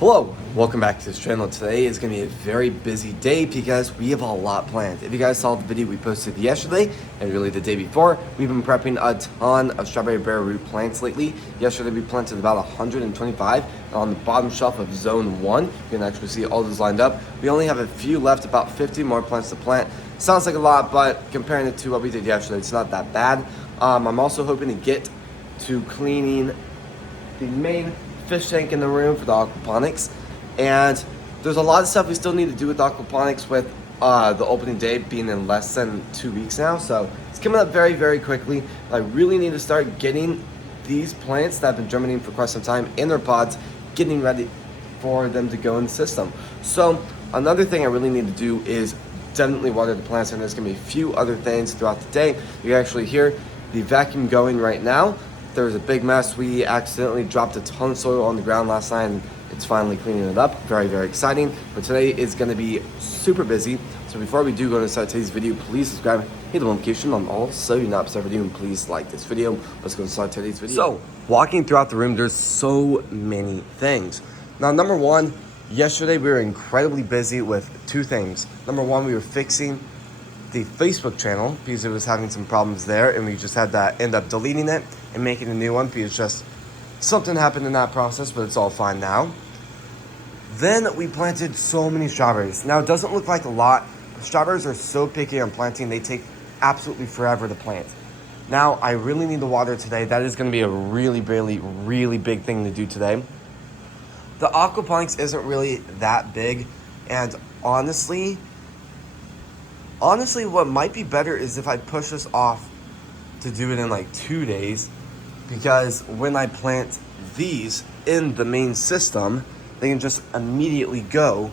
Hello, welcome back to this channel. Today is going to be a very busy day because we have a lot planned. If you guys saw the video we posted yesterday and really the day before, we've been prepping a ton of strawberry bare root plants lately. Yesterday we planted about 125 on the bottom shelf of zone 1. You can actually see all those lined up. We only have a few left, about 50 more plants to plant. Sounds like a lot, but comparing it to what we did yesterday, it's not that bad. I'm also hoping to get to cleaning the main fish tank in the room for the aquaponics, and there's a lot of stuff we still need to do with aquaponics with the opening day being in less than 2 weeks now, so it's coming up very quickly. I really need to start getting these plants that have been germinating for quite some time in their pods, getting ready for them to go in the system. So another thing I really need to do is definitely water the plants, and there's going to be a few other things throughout the day. You can actually hear the vacuum going right now. There was a big mess. We accidentally dropped a ton of soil on the ground last night, and it's finally cleaning it up. Very exciting. But today is going to be super busy. So before we do go to start today's video, please subscribe, hit the notification on all so you're not missed a video, and please like this video. Let's go and start today's video. So walking throughout the room, there's so many things. Now, number one, yesterday we were incredibly busy with two things. Number one, we were fixing the Facebook channel because it was having some problems there, and we just had to end up deleting it and making a new one because just something happened in that process, but it's all fine now. Then we planted so many strawberries. Now, it doesn't look like a lot, but strawberries are so picky on planting, they take absolutely forever to plant. Now, I really need the water today. That is going to be a really big thing to do today. The aquaponics isn't really that big, and honestly, what might be better is if I push this off to do it in like 2 days, because when I plant these in the main system, they can just immediately go.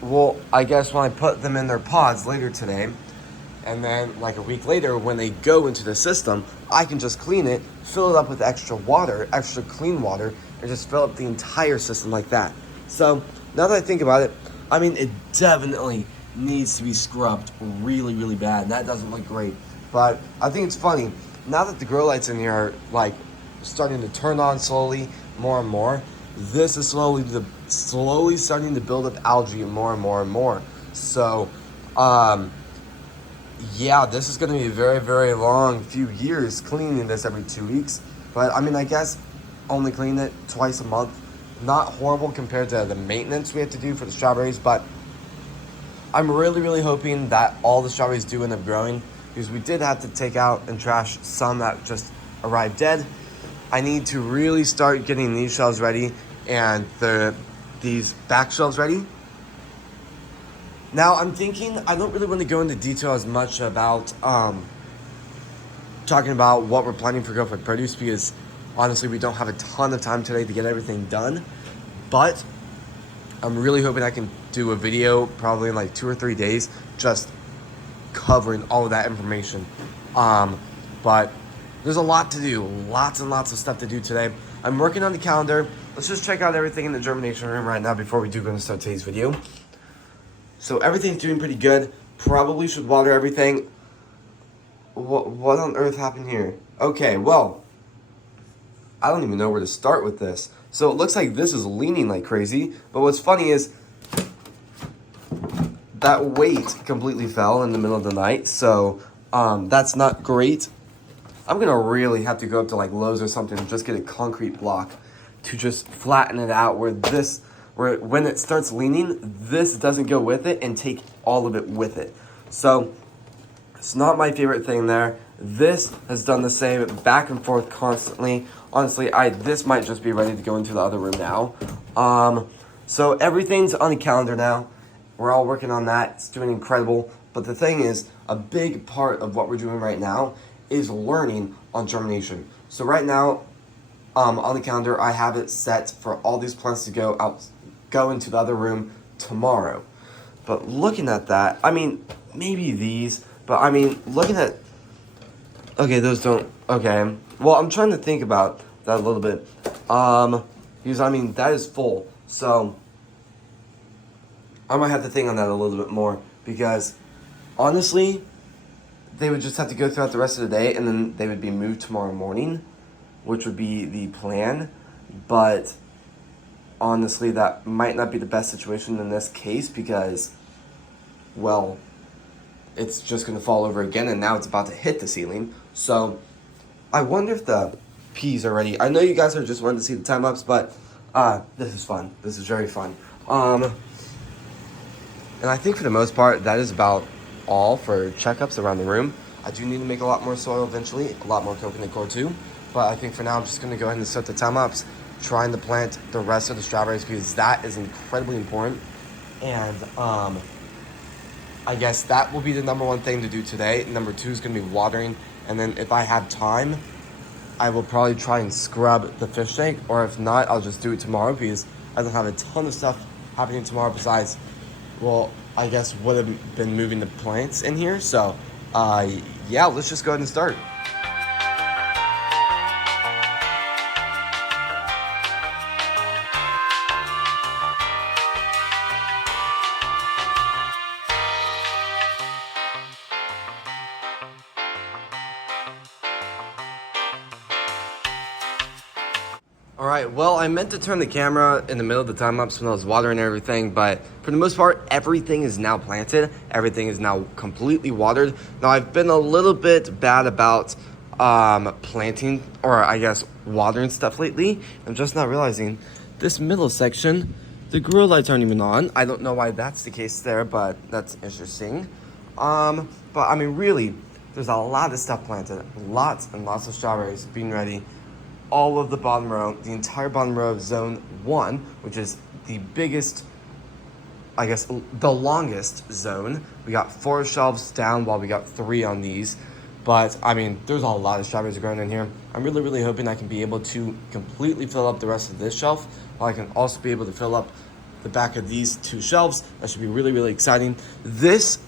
Well, I guess when I put them in their pods later today, and then like a week later when they go into the system, I can just clean it, fill it up with extra water, extra clean water, and just fill up the entire system like that. So now that I think about it, I mean, it definitely needs to be scrubbed really bad, and that doesn't look great. But I think it's funny, now that the grow lights in here are like starting to turn on slowly more and more, this is slowly starting to build up algae more and more. So yeah, this is going to be a very long few years cleaning this every 2 weeks. But I mean, I guess only clean it twice a month, not horrible compared to the maintenance we have to do for the strawberries. But I'm really hoping that all the strawberries do end up growing, because we did have to take out and trash some that just arrived dead. I need to really start getting these shelves ready and these back shelves ready. Now, I'm thinking I don't really want to go into detail as much about talking about what we're planning for GoFed Produce, because honestly we don't have a ton of time today to get everything done. But I'm really hoping I can do a video probably in like 2 or 3 days just covering all of that information. But there's a lot to do, lots and lots of stuff to do today. I'm working on the calendar. Let's just check out everything in the germination room right now before we do go and start today's video. So everything's doing pretty good. Probably should water everything. What on earth happened here? Okay, well, I don't even know where to start with this. So it looks like this is leaning like crazy, but what's funny is that weight completely fell in the middle of the night, so that's not great. I'm gonna really have to go up to like Lowe's or something and just get a concrete block to just flatten it out where when it starts leaning, this doesn't go with it and take all of it with it. So it's not my favorite thing there. This has done the same, back and forth constantly. Honestly, this might just be ready to go into the other room now. So everything's on the calendar now. We're all working on that. It's doing incredible. But the thing is, a big part of what we're doing right now is learning on germination. So right now, on the calendar, I have it set for all these plants to go into the other room tomorrow. But looking at that, I mean, maybe these, but I mean, looking at, okay, those don't, okay. Well, I'm trying to think about that a little bit. Because I mean, that is full. So I might have to think on that a little bit more, because honestly, they would just have to go throughout the rest of the day, and then they would be moved tomorrow morning, which would be the plan. But honestly, that might not be the best situation in this case because, well, it's just going to fall over again, and now it's about to hit the ceiling. So I wonder if the peas are ready. I know you guys are just wanting to see the time-lapse, but this is fun. This is very fun. And I think for the most part, that is about all for checkups around the room. I do need to make a lot more soil eventually, a lot more coconut coir too. But I think for now, I'm just going to go ahead and set the time-lapse, trying to plant the rest of the strawberries because that is incredibly important. And I guess that will be the number one thing to do today. Number two is going to be watering. And then if I have time, I will probably try and scrub the fish tank. Or if not, I'll just do it tomorrow because I don't have a ton of stuff happening tomorrow besides, well, I guess would have been moving the plants in here. So, yeah, let's just go ahead and start. All right, well, I meant to turn the camera in the middle of the time-lapse when I was watering everything, but for the most part, everything is now planted. Everything is now completely watered. Now, I've been a little bit bad about planting, or I guess watering stuff lately. I'm just not realizing this middle section, the grow lights aren't even on. I don't know why that's the case there, but that's interesting. But I mean, really, there's a lot of stuff planted. Lots and lots of strawberries being ready. All of the bottom row, the entire bottom row of zone 1, which is the biggest, I guess, the longest zone. We got 4 shelves down while we got 3 on these. But, I mean, there's a lot of strawberries growing in here. I'm really, really hoping I can be able to completely fill up the rest of this shelf, while I can also be able to fill up the back of these 2 shelves. That should be really, really exciting. This,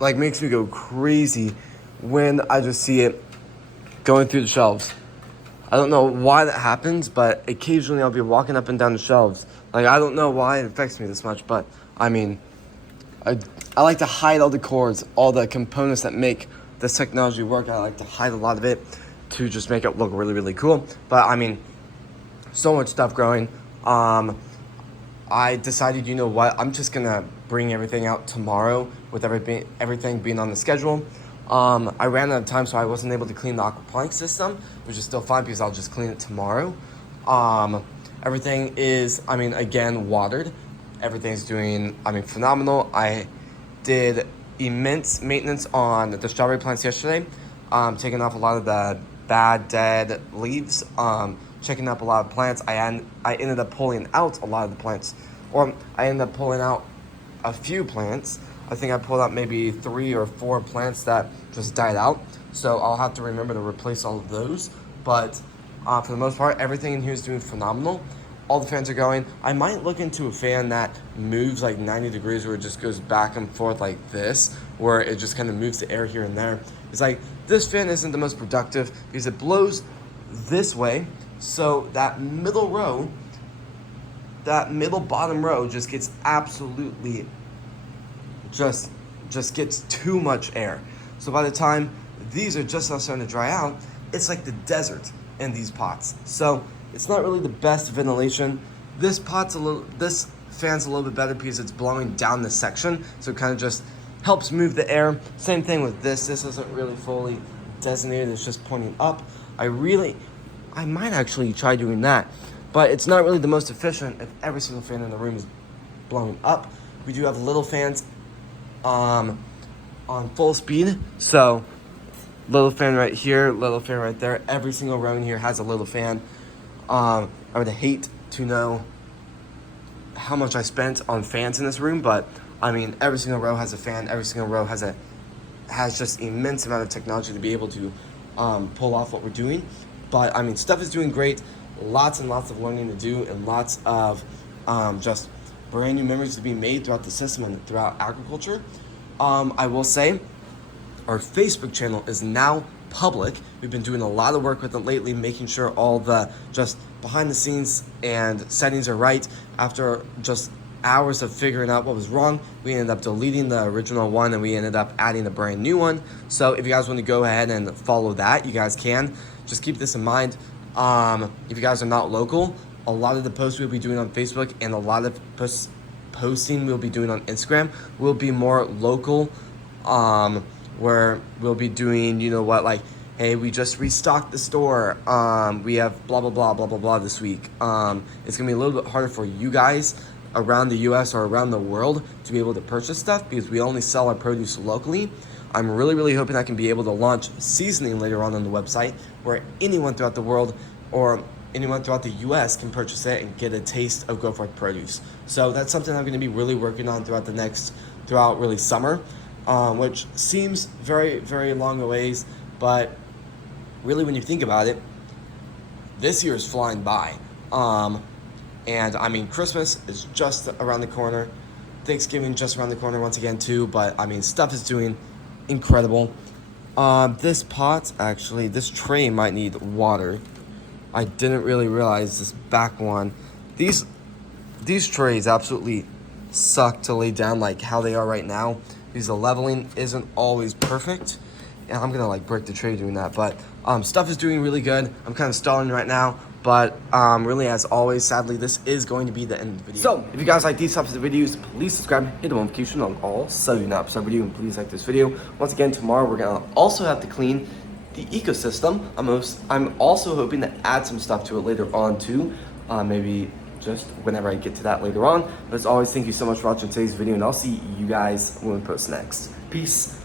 like, makes me go crazy when I just see it going through the shelves. I don't know why that happens, but occasionally I'll be walking up and down the shelves. Like, I don't know why it affects me this much, but, I mean, I like to hide all the cords, all the components that make this technology work. I like to hide a lot of it to just make it look really, really cool. But, I mean, so much stuff growing. I decided, you know what, I'm just going to bring everything out tomorrow with everything being on the schedule. I ran out of time, so I wasn't able to clean the aquaponics system, which is still fine because I'll just clean it tomorrow. Everything is, I mean, again, watered. Everything's doing, I mean, phenomenal. I did immense maintenance on the strawberry plants yesterday, taking off a lot of the bad, dead leaves, checking up a lot of plants. I ended up pulling out a lot of the plants, or I ended up pulling out a few plants. I think I pulled out maybe 3 or 4 plants that just died out. So I'll have to remember to replace all of those. But for the most part, everything in here is doing phenomenal. All the fans are going. I might look into a fan that moves like 90 degrees where it just goes back and forth like this, where it just kind of moves the air here and there. It's like, this fan isn't the most productive because it blows this way. So that middle row, that middle bottom row just gets absolutely just gets too much air. So by the time these are just now starting to dry out, it's like the desert in these pots. So it's not really the best ventilation. This fan's a little bit better because it's blowing down this section, so it kind of just helps move the air. Same thing with this. This isn't really fully designated. It's just pointing up. I might actually try doing that, but it's not really the most efficient if every single fan in the room is blowing up. We do have little fans on full speed, so little fan right here, little fan right there. Every single row in here has a little fan. I would hate to know how much I spent on fans in this room, but I mean, every single row has a fan. Every single row has just immense amount of technology to be able to pull off what we're doing. But I mean, stuff is doing great. Lots and lots of learning to do, and lots of just brand new memories to be made throughout the system and throughout agriculture. I will say, our Facebook channel is now public. We've been doing a lot of work with it lately, making sure all the just behind the scenes and settings are right. After just hours of figuring out what was wrong, we ended up deleting the original one and we ended up adding a brand new one. So if you guys want to go ahead and follow that, you guys can. Just keep this in mind. If you guys are not local, a lot of the posts we'll be doing on Facebook and a lot of posting we'll be doing on Instagram will be more local, where we'll be doing, you know what, like, hey, we just restocked the store, we have blah blah blah blah blah blah this week. It's gonna be a little bit harder for you guys around the US or around the world to be able to purchase stuff because we only sell our produce locally. I'm really hoping I can be able to launch seasoning later on the website where anyone throughout the world or anyone throughout the US can purchase it and get a taste of Go Forth produce. So that's something I'm going to be really working on throughout really summer, which seems very long a ways, but really when you think about it, this year is flying by. And I mean, Christmas is just around the corner, Thanksgiving just around the corner once again too, but I mean, stuff is doing incredible. This tray might need water. I didn't really realize this back one. These trays absolutely suck to lay down like how they are right now because the leveling isn't always perfect. And I'm gonna like break the tray doing that, but stuff is doing really good. I'm kind of stalling right now, but really, as always, sadly, this is going to be the end of the video. So if you guys like these types of videos, please subscribe, hit the notification on all so you not miss a video, and please like this video. Once again, tomorrow we're gonna also have to clean the ecosystem. I'm also hoping to add some stuff to it later on too, maybe just whenever I get to that later on. But as always, thank you so much for watching today's video, and I'll see you guys when we post next. Peace.